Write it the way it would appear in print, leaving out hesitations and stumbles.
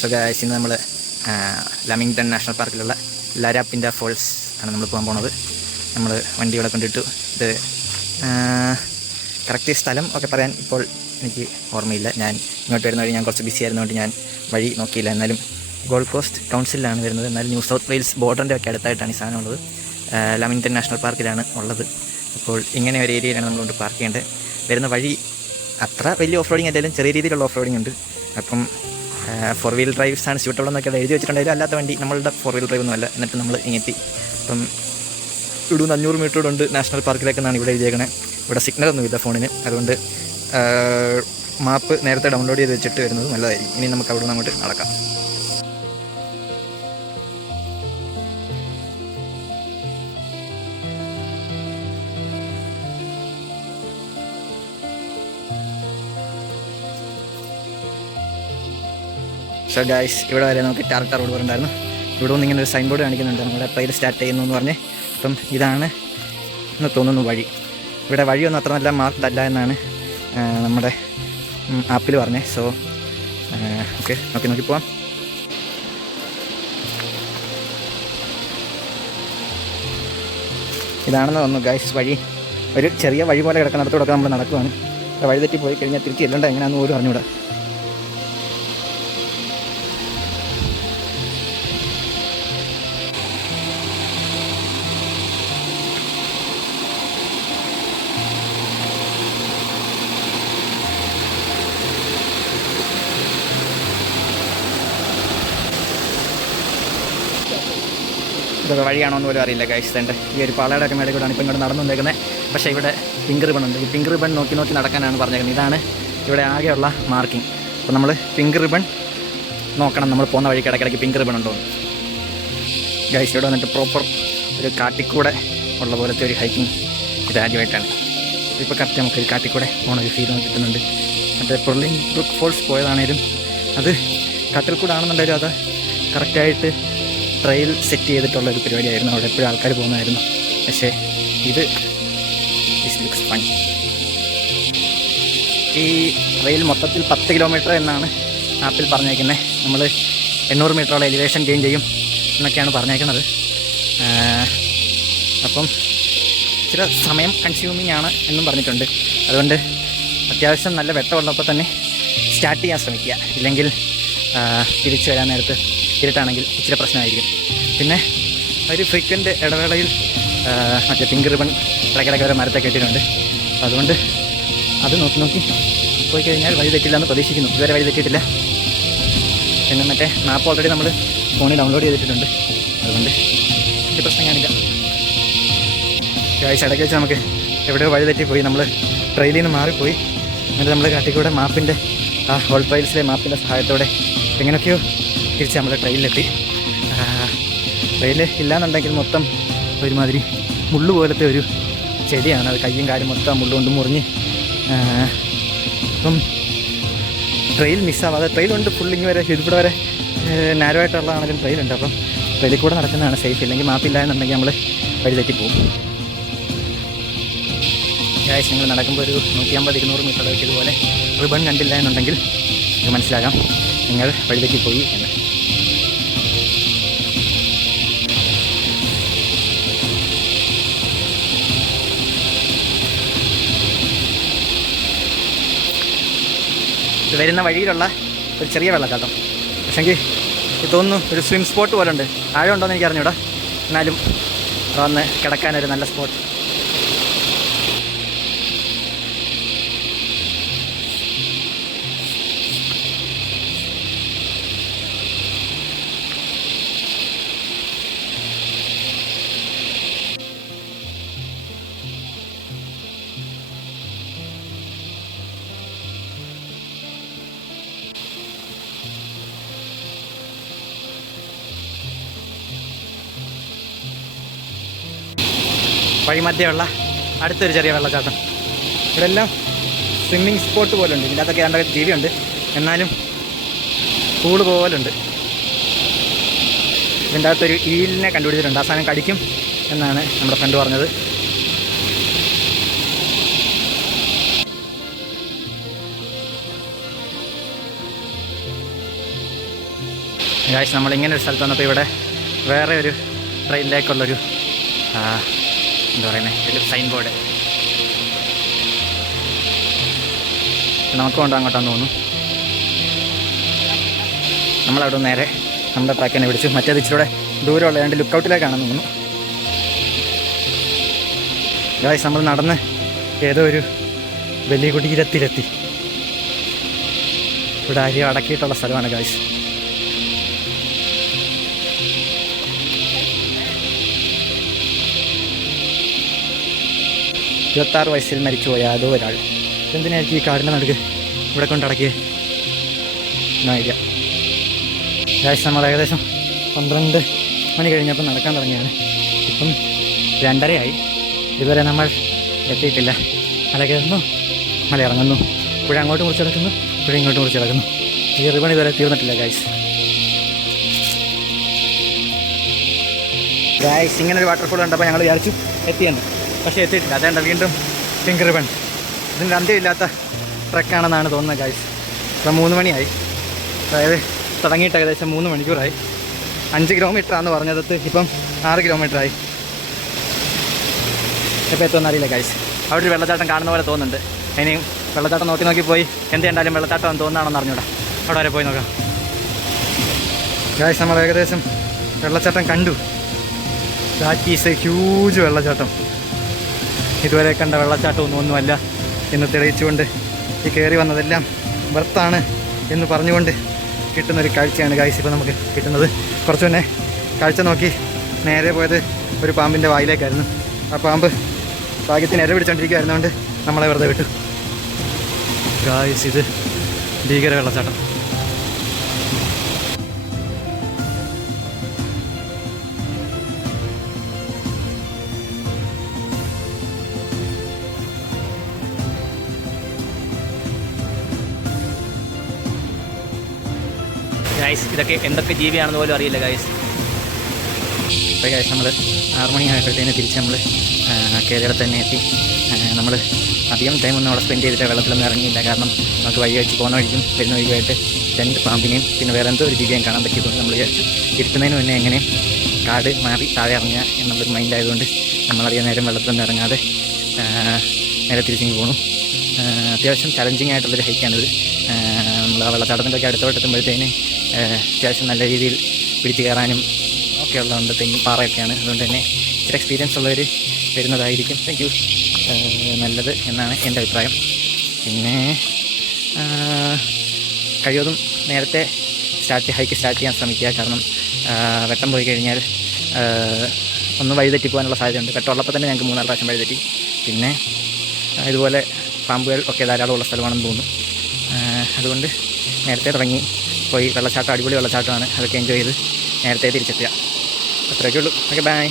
So guys, ഇന്ന് നമ്മൾ ലാമിങ്ടൺ national പാർക്കിലുള്ള ലരാപ്പിൻഡ false ആണ് നമ്മൾ പോകാൻ പോണത്. നമ്മൾ വണ്ടി ഇവിടെ കൊണ്ടിട്ടു. ഇത് കറക്റ്റ് സ്ഥലം ഒക്കെ പറയാൻ ഇപ്പോൾ എനിക്ക് ഓർമ്മയില്ല. ഞാൻ ഇങ്ങോട്ട് വരുന്ന വഴി ഞാൻ കുറച്ച് ബിസി ആയിരുന്നതുകൊണ്ട് ഞാൻ വഴി നോക്കിയില്ല. എന്നാലും ഗോൾഡ് കോസ്റ്റ് കൗൺസിലാണ് വരുന്നത്. എന്നാലും ന്യൂ സൗത്ത് വെയിൽസ് ബോർഡറിൻ്റെ ഒക്കെ അടുത്തായിട്ടാണ് ഈ സാധനം ഉള്ളത്. ലാമിങ്ടൺ നാഷണൽ പാർക്കിലാണ് ഉള്ളത്. അപ്പോൾ ഇങ്ങനെ ഒരു ഏരിയയിലാണ് നമ്മളുകൊണ്ട് പാർക്ക് ചെയ്യേണ്ടത്. വരുന്ന വഴി അത്ര വലിയ ഓഫ് റോഡിങ് അല്ലെങ്കിലും ചെറിയ രീതിയിലുള്ള ഓഫ് റോഡിങ് ഉണ്ട്. അപ്പം 4 വീൽ ഡ്രൈവ്സ് ആണ് സ്യൂട്ടബിൾ എന്നൊക്കെ എഴുതി വെച്ചിട്ടുണ്ടായാലും അല്ലാത്ത വണ്ടി നമ്മളുടെ 4 വീൽ ഡ്രൈവ് ഒന്നുമല്ല. എന്നിട്ട് നമ്മൾ ഇങ്ങെത്തി. അപ്പം ഇവിടുന്ന് 500 മീറ്റർ ഉണ്ട് നാഷണൽ പാർക്കിലേക്കെന്നാണ് ഇവിടെ എഴുതിയേക്കണേ. ഇവിടെ സിഗ്നലൊന്നുമില്ല ഫോണിന്. അതുകൊണ്ട് മാപ്പ് നേരത്തെ ഡൗൺലോഡ് ചെയ്ത് വെച്ചിട്ട് വരുന്നത് നല്ലതായിരിക്കും. ഇനി നമുക്ക് അവിടെ നിന്ന് അങ്ങോട്ട് നടക്കാം. സോ ഗൈസ്, ഇവിടെ വരെ നമുക്ക് ടാർട്ട റോഡ് പറഞ്ഞിട്ടുണ്ടായിരുന്നു. ഇവിടെ ഒന്ന് ഇങ്ങനെ ഒരു സൈൻ ബോർഡ് കാണിക്കുന്നുണ്ട്, നമ്മുടെ ട്രെയിൽ സ്റ്റാർട്ട് ചെയ്യുന്നു എന്ന് പറഞ്ഞ്. അപ്പം ഇതാണ് എന്ന് തോന്നുന്നു വഴി. ഇവിടെ വഴിയൊന്നും അത്ര നല്ല മാർക്ക്ഡ് അല്ല എന്നാണ് നമ്മുടെ ആപ്പിൽ പറഞ്ഞത്. സോ ഓക്കെ, നോക്കി പോവാം. ഇതാണെന്ന് തോന്നുന്നു ഗൈസ് വഴി. ഒരു ചെറിയ വഴി പോലെ കിടക്കുന്നിടത്തോടൊക്കെ നമ്മൾ നടക്കുവാണ്. വഴി തെറ്റി പോയി കഴിഞ്ഞാൽ തിരിച്ച് ചെല്ലേണ്ട എങ്ങനെയാണെന്ന് പോലും അറിഞ്ഞൂടാ. ഇതൊക്കെ വഴിയാണോ എന്ന് പോലും അറിയില്ല ഗൈസ്. ഉണ്ട് ഈ ഒരു പാളയുടെ ഒക്കെ മേലെ കൂടെയാണ് ഇപ്പോൾ ഇങ്ങോട്ട് നടന്നു വന്നേക്കുന്നത്. പക്ഷേ ഇവിടെ പിങ്ക് റിബൺ ഉണ്ട്. ഈ പിങ്ക് റിബൺ നോക്കി നടക്കാനാണ് പറഞ്ഞേക്കുന്നത്. ഇതാണ് ഇവിടെ ആകെയുള്ള മാർക്കിംഗ്. അപ്പോൾ നമ്മൾ പിങ്ക് റിബൺ നോക്കണം. നമ്മൾ പോകുന്ന വഴിക്ക് ഇടയ്ക്കിടയ്ക്ക് പിങ്ക് റിബൺ ഉണ്ടോ ഗൈസ്. ഇവിടെ വന്നിട്ട് പ്രോപ്പർ ഒരു കാട്ടിക്കൂടെ ഉള്ള പോലത്തെ ഒരു ഹൈക്കിങ് ഇതാദ്യമായിട്ടാണ്. ഇപ്പോൾ കറക്റ്റ് നമുക്ക് ഒരു കാട്ടിക്കൂടെ പോകണ ഒരു ഫീൽ കിട്ടുന്നുണ്ട്. മറ്റേ പെർലിൻ ബ്രൂക്ക് ഫോൾസ് പോയതാണേലും അത് കാട്ടിൽ കൂടെ ആണെന്നുണ്ടെങ്കിലും അത് കറക്റ്റായിട്ട് ട്രെയിൽ സെറ്റ് ചെയ്തിട്ടുള്ള ഒരു പരിപാടിയായിരുന്നു. അവിടെ എപ്പോഴും ആൾക്കാർ പോകുന്നതായിരുന്നു. പക്ഷേ ഇത് ലുക്സ് ഫൺ. ഈ ട്രെയിൽ മൊത്തത്തിൽ 10 കിലോമീറ്റർ എന്നാണ് ആപ്പിൽ പറഞ്ഞേക്കുന്നത്. നമ്മൾ 800 മീറ്ററോളം എലിവേഷൻ ഗെയിൻ ചെയ്യും എന്നൊക്കെയാണ് പറഞ്ഞേക്കുന്നത്. അപ്പം ചില സമയം കൺസ്യൂമിങ് ആണ് എന്നും പറഞ്ഞിട്ടുണ്ട്. അതുകൊണ്ട് അത്യാവശ്യം നല്ല വെട്ടമുള്ളപ്പോൾ തന്നെ സ്റ്റാർട്ട് ചെയ്യാൻ ശ്രമിക്കുക. ഇല്ലെങ്കിൽ തിരിച്ചു വരാൻ നേരത്ത് ഇരുട്ടാണെങ്കിൽ ഇച്ചിരി പ്രശ്നമായിരിക്കും. പിന്നെ ഒരു ഫ്രീക്വൻറ്റ് ഇടവേളയിൽ മറ്റേ പിങ്ക് റിബൺ ഇടയ്ക്കിടയ്ക്ക് വരെ മരത്തെ കെട്ടിയിട്ടുണ്ട്. അതുകൊണ്ട് അത് നോക്കി പോയി കഴിഞ്ഞാൽ വഴി തെറ്റില്ല എന്ന് പ്രതീക്ഷിക്കുന്നു. ഇതുവരെ വഴി തെറ്റിയിട്ടില്ല. പിന്നെ മറ്റേ മാപ്പ് ഓൾറെഡി നമ്മൾ ഫോണിൽ ഡൗൺലോഡ് ചെയ്തിട്ടുണ്ട്. അതുകൊണ്ട് ഒരു പ്രശ്നം കാണില്ല. ആഴ്ച ഇടയ്ക്ക് വെച്ച് നമുക്ക് എവിടെയോ വഴി തെറ്റിപ്പോയി. നമ്മൾ ട്രെയിലിൽ നിന്ന് മാറിപ്പോയി. എന്നിട്ട് നമ്മൾ കാട്ടിക്കൂടെ മാപ്പിൻ്റെ ഓൾ ട്രെയിൽസിലെ മാപ്പിൻ്റെ സഹായത്തോടെ എങ്ങനെയൊക്കെയോ തിരിച്ച് നമ്മൾ ട്രെയിനിലെത്തി. ട്രെയിൽ ഇല്ലയെന്നുണ്ടെങ്കിൽ മൊത്തം ഒരുമാതിരി മുള്ളു പോലത്തെ ഒരു ചെടിയാണ്. അത് കയ്യും കാലും മൊത്തം മുള്ളുകൊണ്ട് മുറിഞ്ഞ്. അപ്പം ട്രെയിൽ മിസ്സാവാതെ ട്രെയിലുണ്ട് ഫുള്ളിങ് വരെ ഇതിവിടെ വരെ നാരോ ആയിട്ടുള്ളതാണെങ്കിലും ട്രെയിലുണ്ട്. അപ്പം ട്രെയിലിൽ കൂടെ നടക്കുന്നതാണ് സേഫ്. ഇല്ലെങ്കിൽ മാപ്പില്ല എന്നുണ്ടെങ്കിൽ നമ്മൾ വഴി തെറ്റിപ്പോവും. ഗൈസ്, നിങ്ങൾ നടക്കുമ്പോൾ ഒരു 150-200 മീറ്റർ ഇതുപോലെ റിബൺ കണ്ടില്ല എന്നുണ്ടെങ്കിൽ ഇത് മനസ്സിലാകാം നിങ്ങൾ വഴി തെറ്റിപ്പോയി എന്ന്. ഇത് വരുന്ന വഴിയിലുള്ള ഒരു ചെറിയ വെള്ളച്ചാട്ടം. പക്ഷെങ്കിൽ ഇത് തോന്നുന്നു ഒരു സ്വിം സ്പോട്ട് പോലെ ഉണ്ട്. ആഴമുണ്ടോയെന്ന് എനിക്ക് അറിഞ്ഞൂടാ. എന്നാലും വന്ന് കിടക്കാനൊരു നല്ല സ്പോട്ട്. വഴിമധ്യമുള്ള അടുത്തൊരു ചെറിയ വെള്ളച്ചാട്ടം. ഇവിടെ എല്ലാം സ്വിമ്മിങ് സ്പോട്ട് പോലെ ഉണ്ട്. ഇതിൻ്റെ അകത്തൊക്കെ രണ്ട് ജീവിയുണ്ട്. എന്നാലും പൂള് പോലുണ്ട്. ഇതിൻ്റെ അകത്തൊരു ഈലിനെ കണ്ടുപിടിച്ചിട്ടുണ്ട്. ആ സാധനം കടിക്കും എന്നാണ് നമ്മുടെ ഫ്രണ്ട് പറഞ്ഞത്. ഗായ്സ് നമ്മളിങ്ങനെ ഒരു സ്ഥലത്ത് വന്നപ്പോൾ ഇവിടെ വേറെ ഒരു ട്രെയിനിലേക്കുള്ളൊരു എന്താ പറയുന്നത് ഒരു സൈൻ ബോർഡ് നമുക്ക് കൊണ്ട് അങ്ങോട്ടാന്ന് തോന്നുന്നു. നമ്മളവിടെ നേരെ നമ്മുടെ ട്രാക്കിനെ പിടിച്ചു. മറ്റേത് ഇച്ചിലൂടെ ദൂരമുള്ള രണ്ട് ലുക്കൗട്ടിലേക്കാണെന്ന് തോന്നുന്നു. ഗായ്സ് നമ്മൾ നടന്ന് ഏതോ ഒരു വലിയ കുടീരത്തിലെത്തി. ഇവിടെ അരി അടക്കിയിട്ടുള്ള സ്ഥലമാണ് ഗായ്സ്. ഇരുപത്താറ് വയസ്സിൽ മരിച്ചുപോയ അതോ ഒരാൾ. എന്തിനായിരിക്കും ഈ കാടിൻ്റെ നടുക്ക് ഇവിടെ കൊണ്ടടക്കിയേ? ഐഡിയ. ഗായ്സ് നമ്മൾ ഏകദേശം 12 മണി കഴിഞ്ഞപ്പോൾ നടക്കാൻ തുടങ്ങിയാണ്. ഇപ്പം 2:30 ഇതുവരെ നമ്മൾ എത്തിയിട്ടില്ല. മല കയറുന്നു, മല ഇറങ്ങുന്നു, പുഴ അങ്ങോട്ട് മുറിച്ച് കിടക്കുന്നു, പുഴ ഇങ്ങോട്ട് മുറിച്ച് കിടക്കുന്നു. ഈ റിബൺ ഇതുവരെ തീർന്നിട്ടില്ല ഗായ്സ്. ഇങ്ങനെ ഒരു വാട്ടർഫോൾ കണ്ടപ്പോൾ ഞങ്ങൾ വിചാരിച്ചു എത്തിയെന്ന്. പക്ഷേ എത്തിയിട്ടില്ല. അതേണ്ട വീണ്ടും പിങ്ക് റിബൺ. ഇതിൻ്റെ അന്ത്യമില്ലാത്ത ട്രക്കാണെന്നാണ് തോന്നുന്നത് ഗായ്സ്. ഇപ്പം 3 മണിയായി. അതായത് തുടങ്ങിയിട്ട് ഏകദേശം 3 മണിക്കൂറായി. 5 കിലോമീറ്ററാണെന്ന് പറഞ്ഞത് ഇപ്പം 6 കിലോമീറ്ററായി. എപ്പോൾ എത്തുമെന്ന് അറിയില്ല ഗായ്സ്. അവിടെ ഒരു വെള്ളച്ചാട്ടം കാണുന്ന പോലെ തോന്നുന്നുണ്ട്. ഇനിയും വെള്ളച്ചാട്ടം നോക്കി പോയി എന്ത് കണ്ടാലും വെള്ളച്ചാട്ടം എന്ന് തോന്നുകയാണെന്ന് അറിഞ്ഞൂടാ. അവിടെ വരെ പോയി നോക്കാം ഗായ്സ്. നമ്മൾ ഏകദേശം വെള്ളച്ചാട്ടം കണ്ടു. ദാറ്റ് ഈസ് എ ഹ്യൂജ് വെള്ളച്ചാട്ടം. ഇതുവരെ കണ്ട വെള്ളച്ചാട്ടമൊന്നുമല്ല എന്ന് തെളിയിച്ചുകൊണ്ട് ഈ കയറി വന്നതെല്ലാം വർത്താണ് എന്ന് പറഞ്ഞുകൊണ്ട് കിട്ടുന്നൊരു കാഴ്ചയാണ് ഗായ്സ് ഇപ്പോൾ നമുക്ക് കിട്ടുന്നത്. കുറച്ച് മുന്നേ കാഴ്ച നോക്കി നേരെ പോയത് ഒരു പാമ്പിൻ്റെ വായിലേക്കായിരുന്നു. ആ പാമ്പ് ഭാഗ്യത്തിന് ഇര പിടിച്ചോണ്ടിരിക്കുകയായിരുന്നുകൊണ്ട് നമ്മളെ വെറുതെ വിട്ടു ഗായ്സ്. ഇത് ഭീകര വെള്ളച്ചാട്ടം. ഗായ്സ് ഇതൊക്കെ എന്തൊക്കെ ജീവിയാണെന്ന് പോലും അറിയില്ല ഗായ്സ്. അപ്പോൾ ഗായ്സ് നമ്മൾ 6 മണി ആയപ്പോഴത്തേന് തിരിച്ച് നമ്മൾ കേരളത്തിൽ തന്നെ എത്തി. നമ്മൾ അധികം ടൈമൊന്നും അവിടെ സ്പെൻഡ് ചെയ്തിട്ട് വെള്ളത്തിലൊന്നും ഇറങ്ങിയില്ല. കാരണം നമുക്ക് വഴി വെച്ച് പോകുന്ന വഴിക്കും വരുന്ന വഴിക്കുമായിട്ട് 2 പാമ്പിനെയും പിന്നെ വേറെ എന്തോ ഒരു ജീവിയും കാണാൻ പറ്റിയതുകൊണ്ട് നമ്മൾ വിചാരിച്ചു ഇരുത്തുന്നതിന് മുന്നേ എങ്ങനെ കാട് മാറി താഴെ ഇറങ്ങുക എന്നുള്ളൊരു മൈൻഡായതുകൊണ്ട് നമ്മളധികം നേരം വെള്ളത്തിലൊന്നും ഇറങ്ങാതെ നേരെ തിരിച്ചിങ്ങ് പോകണം. അത്യാവശ്യം ചലഞ്ചിങ് ആയിട്ടുള്ളൊരു ഹൈക്കാണിത്. നമ്മൾ ആ വെള്ളച്ചാട്ടത്തിൻ്റെ ഒക്കെ അടുത്തോട്ടെത്തുമ്പോഴത്തേന് അത്യാവശ്യം നല്ല രീതിയിൽ പിടിച്ച് കയറാനും ഒക്കെ ഉള്ളതുകൊണ്ട് തെങ്ങും പാറയൊക്കെയാണ്. അതുകൊണ്ട് തന്നെ ഇച്ചിരി എക്സ്പീരിയൻസ് ഉള്ളവർ വരുന്നതായിരിക്കും നല്ലത് എന്നാണ് എൻ്റെ അഭിപ്രായം. പിന്നെ കഴിവതും നേരത്തെ ഹൈക്ക് സ്റ്റാർട്ട് ചെയ്യാൻ ശ്രമിക്കുക. കാരണം വെട്ടം പോയി കഴിഞ്ഞാൽ ഒന്ന് വഴിതെറ്റിപ്പോകാനുള്ള സാധ്യതയുണ്ട്. വെട്ടമുള്ളപ്പോൾ തന്നെ ഞങ്ങൾക്ക് 3-4 പ്രാവശ്യം വഴിതെറ്റി. പിന്നെ ഇതുപോലെ പാമ്പുകൾ ഒക്കെ ധാരാളമുള്ള സ്ഥലമാണെന്ന് തോന്നുന്നു. അതുകൊണ്ട് നേരത്തെ തുടങ്ങി പോയി വെള്ളച്ചാട്ടം അടിപൊളി വെള്ളച്ചാട്ടമാണ്. അതൊക്കെ എൻജോയ് ചെയ്ത് നേരത്തെ തിരിച്ചെത്തുക. അത്രയൊക്കെ ഉള്ളൂ. Okay bye.